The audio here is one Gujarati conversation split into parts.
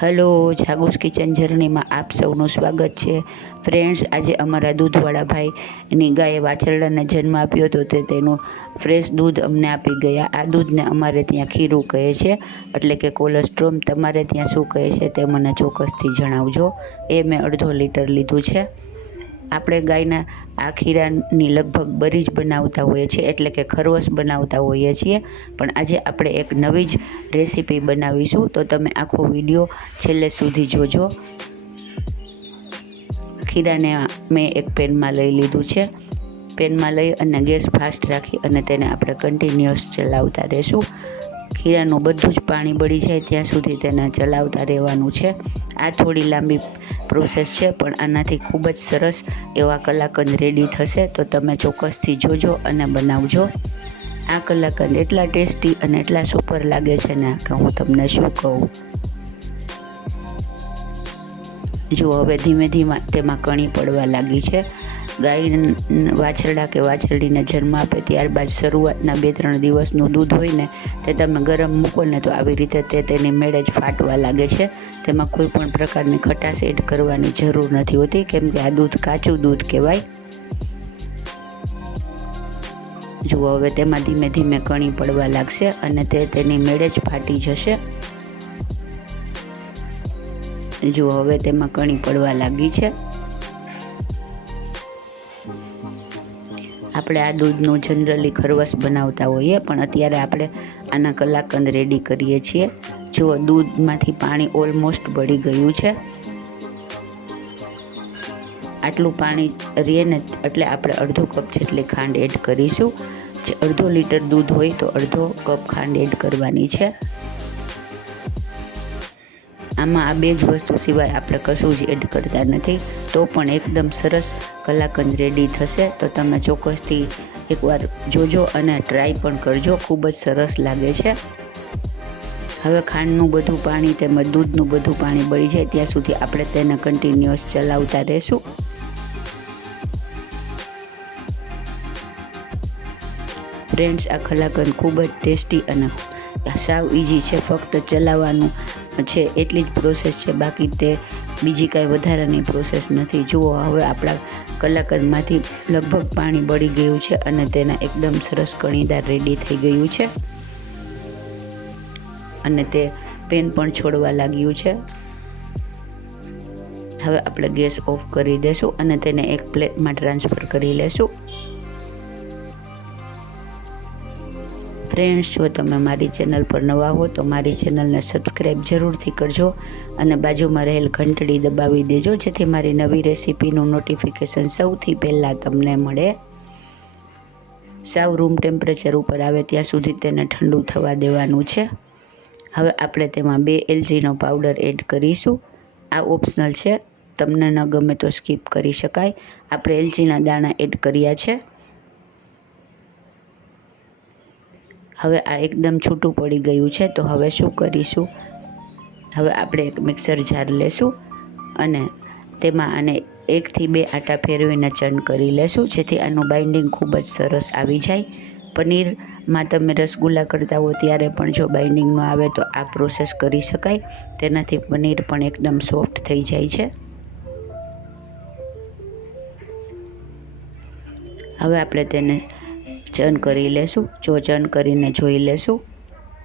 હેલો, જાગુસ કિચન જર્નીમાં આપ સૌનું સ્વાગત છે. ફ્રેન્ડ્સ, આજે અમારા દૂધવાળા ભાઈની ગાયે વાછરડાને જન્મ આપ્યો હતો તે તેનું ફ્રેશ દૂધ અમને આપી ગયા. આ દૂધને અમારે ત્યાં ખીરું કહે છે, એટલે કે કોલેસ્ટ્રોમ. તમારે ત્યાં શું કહે છે તે મને ચોક્કસથી જણાવજો. એ મેં અડધો લીટર લીધું છે. આપણે ગાયના આ ખીરાની લગભગ બરી જ બનાવતા હોઈએ છીએ, એટલે કે ખરવસ બનાવતા હોઈએ છીએ. પણ આજે આપણે એક નવી જ રેસીપી બનાવીશું, તો તમે આખો વિડીયો છેલ્લે સુધી જોજો. ખીરાને મેં એક પેનમાં લઈ લીધું છે. પેનમાં લઈ અને ગેસ ફાસ્ટ રાખી અને તેને આપણે કન્ટિન્યુઅસ ચલાવતા રહેશું. ખીરાનું બધું જ પાણી બળી જાય ત્યાં સુધી તેને ચલાવતા રહેવાનું છે. આ થોડી લાંબી પ્રોસેસ છે, પણ આનાથી ખૂબ જ સરસ એવા કલાકંદ રેડી થશે. તો તમે ચોક્કસથી જોજો અને બનાવજો. આ કલાકંદ એટલા ટેસ્ટી અને એટલા સુપર લાગે છે ને કે હું તમને શું કહું. જુઓ, હવે ધીમે ધીમે તેમાં કણી પડવા લાગી છે. ગાય વાછરડા કે વાછરડીને જન્મ આપે ત્યારબાદ શરૂઆતના 2-3 દિવસનું દૂધ હોય ને તે તમે ગરમ મૂકો ને તો આવી રીતે તેની મેળે જ ફાટવા લાગે છે. તેમાં કોઈ પણ પ્રકારની ખટાશ એડ કરવાની જરૂર નથી હોતી, કેમ કે આ દૂધ કાચું દૂધ કહેવાય. જુઓ, હવે તેમાં ધીમે ધીમે કણી પડવા લાગશે અને તેની મેળે જ ફાટી જશે. જુઓ, હવે તેમાં કણી પડવા લાગી છે. આપણે આ દૂધનું જનરલી ખરવસ બનાવતા હોઈએ, પણ અત્યારે આપણે આના કલાકંદ રેડી કરીએ છીએ. જુઓ, દૂધમાંથી પાણી ઓલમોસ્ટ બળી ગયું છે. આટલું પાણી રહે ને એટલે આપણે અડધો કપ જેટલી ખાંડ એડ કરીશું. જે અડધો લીટર દૂધ હોય તો અડધો કપ ખાંડ એડ કરવાની છે. આમાં આ બે જ વસ્તુ સિવાય આપણે કશું જ એડ કરતા નથી, તો પણ એકદમ સરસ કલાકંદ રેડી થશે. તો તમે ચોક્કસથી એકવાર જોજો અને ટ્રાય પણ કરજો. ખૂબ જ સરસ લાગે છે. હવે ખાંડનું બધું પાણી તેમજ દૂધનું બધું પાણી બળી જાય ત્યાં સુધી આપણે તેને કન્ટિન્યુઅસ ચલાવતા રહેશું. ફ્રેન્ડ્સ, આ કલાકંદ ખૂબ જ ટેસ્ટી અને સાવ ઇઝી છે. ફક્ત ચલાવવાનું છે એટલી જ પ્રોસેસ છે, બાકી તે બીજી કાંઈ વધારાની પ્રોસેસ નથી. જુઓ, હવે આપણા કલાકંદમાંથી લગભગ પાણી બળી ગયું છે અને તેના એકદમ સરસ કણીદાર રેડી થઈ ગયું છે અને તે પેન પણ છોડવા લાગ્યું છે. હવે આપણે ગેસ ઓફ કરી દેશું અને તેને એક પ્લેટમાં ટ્રાન્સફર કરી લેશું. ફ્રેન્ડ્સ, જો તમે મારી ચેનલ પર નવા હો તો મારી ચેનલને સબસ્ક્રાઈબ જરૂરથી કરજો અને બાજુમાં રહેલ ઘંટડી દબાવી દેજો, જેથી મારી નવી રેસીપીનું નોટિફિકેશન સૌથી પહેલાં તમને મળે. સાવ રૂમ ટેમ્પરેચર ઉપર આવે ત્યાં સુધી તેને ઠંડુ થવા દેવાનું છે. હવે આપણે તેમાં 2 એલચીનો પાવડર એડ કરીશું. આ ઓપ્શનલ છે, તમને ન ગમે તો સ્કીપ કરી શકાય. આપણે એલચીના દાણા એડ કર્યા છે. હવે આ એકદમ છૂટું પડી ગયું છે, તો હવે શું કરીશું, હવે આપણે એક મિક્સર જાર લેશું અને તેમાં આને 1 થી 2 આટા ફેરવીને ચર્ન કરી લેશું, જેથી આનું બાઇન્ડિંગ ખૂબ જ સરસ આવી જાય. પનીરમાં તમે રસગુલ્લા કરતા હો ત્યારે પણ જો બાઇન્ડિંગ ન આવે તો આ પ્રોસેસ કરી શકાય. તેનાથી પનીર પણ એકદમ સોફ્ટ થઈ જાય છે. હવે આપણે તેને ચર્ન કરી લેશું. જો ચર્ન કરીને જોઈ લેશું,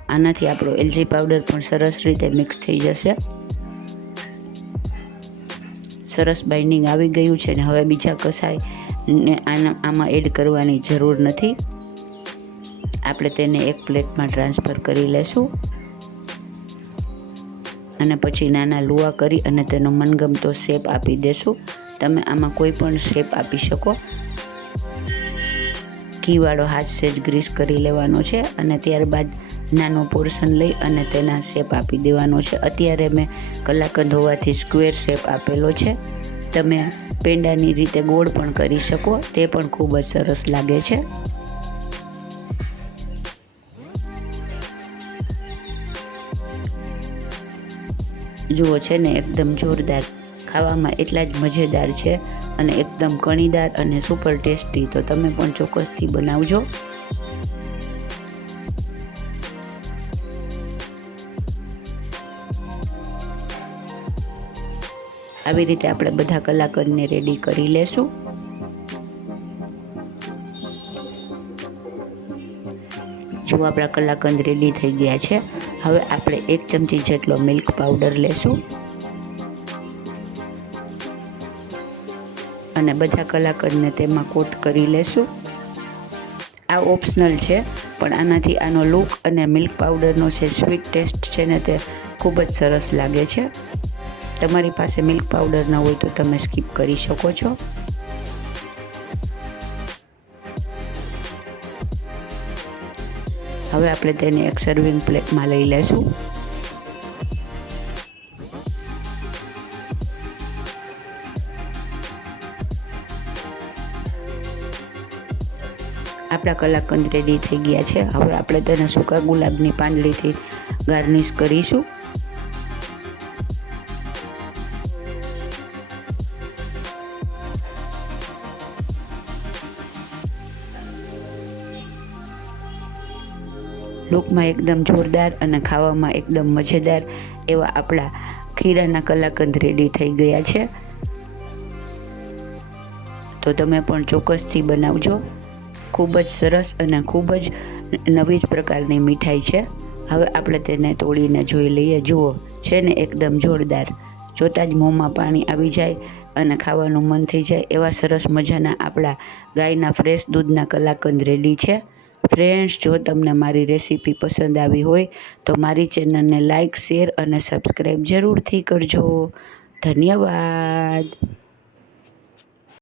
આનાથી આપણો એલચી પાવડર પણ સરસ રીતે મિક્સ થઈ જશે. સરસ બાઇન્ડિંગ આવી ગયું છે ને હવે બીજા કસાઈને આમાં એડ કરવાની જરૂર નથી. આપણે તેને એક પ્લેટમાં ટ્રાન્સફર કરી લેશું અને પછી નાના લુવા કરી અને તેનો મનગમતો શેપ આપી દેશું. તમે આમાં કોઈ પણ શેપ આપી શકો. ઘીવાળો હાથ સેજ ગ્રીસ કરી લેવાનો છે અને ત્યારબાદ નાનો પોર્શન લઈ અને તેના શેપ આપી દેવાનો છે. અત્યારે મેં કલાકંદ હોવાથી સ્ક્વેર શેપ આપેલો છે. તમે પેંડાની રીતે ગોળ પણ કરી શકો, તે પણ ખૂબ જ સરસ લાગે છે. જુઓ છે ને, એકદમ જોરદાર, ખાવામાં એટલા જ મજેદાર છે અને એકદમ કણીદાર અને સુપર ટેસ્ટી. તો તમે પણ ચોક્કસથી બનાવજો. આવી રીતે આપણે બધા કલાકંદને રેડી કરી લેશું. જો આપણા કલાકંદ રેડી થઈ ગયા છે. હવે આપણે 1 ચમચી જેટલો મિલ્ક પાવડર લેશું અને બધા કલાકંદને તેમાં કોટ કરી લેશું. આ ઓપ્શનલ છે, પણ આનાથી આનો લુક અને મિલ્ક પાવડરનો જે સ્વીટ ટેસ્ટ છે ને તે ખૂબ જ સરસ લાગે છે. તમારી પાસે મિલ્ક પાવડર ન હોય તો તમે સ્કીપ કરી શકો છો. હવે આપણે તેને એક સર્વિંગ પ્લેટમાં લઈ લેશું. આપણા કલાકંદ રેડી થઈ ગયા છે. હવે આપણે તેને સૂકા ગુલાબની પાંદડીથી ગાર્નિશ કરીશું. લુકમાં એકદમ જોરદાર અને ખાવામાં એકદમ મજેદાર એવા આપણા ખીરાના કલાકંદ રેડી થઈ ગયા છે. તો તમે પણ ચોક્કસથી બનાવજો. ખૂબ જ સરસ અને ખૂબ જ નવી જ પ્રકારની મીઠાઈ છે. હવે આપણે તેને તોડીને જોઈ લઈએ. જુઓ છે ને એકદમ જોરદાર. જોતાં જ મોંમાં પાણી આવી જાય અને ખાવાનું મન થઈ જાય એવા સરસ મજાના આપણા ગાયના ફ્રેશ દૂધના કલાકંદ રેડી છે. ફ્રેન્ડ્સ, જો તમને મારી રેસીપી પસંદ આવી હોય તો મારી ચેનલને લાઇક, શેર અને સબસ્ક્રાઈબ જરૂરથી કરજો. ધન્યવાદ.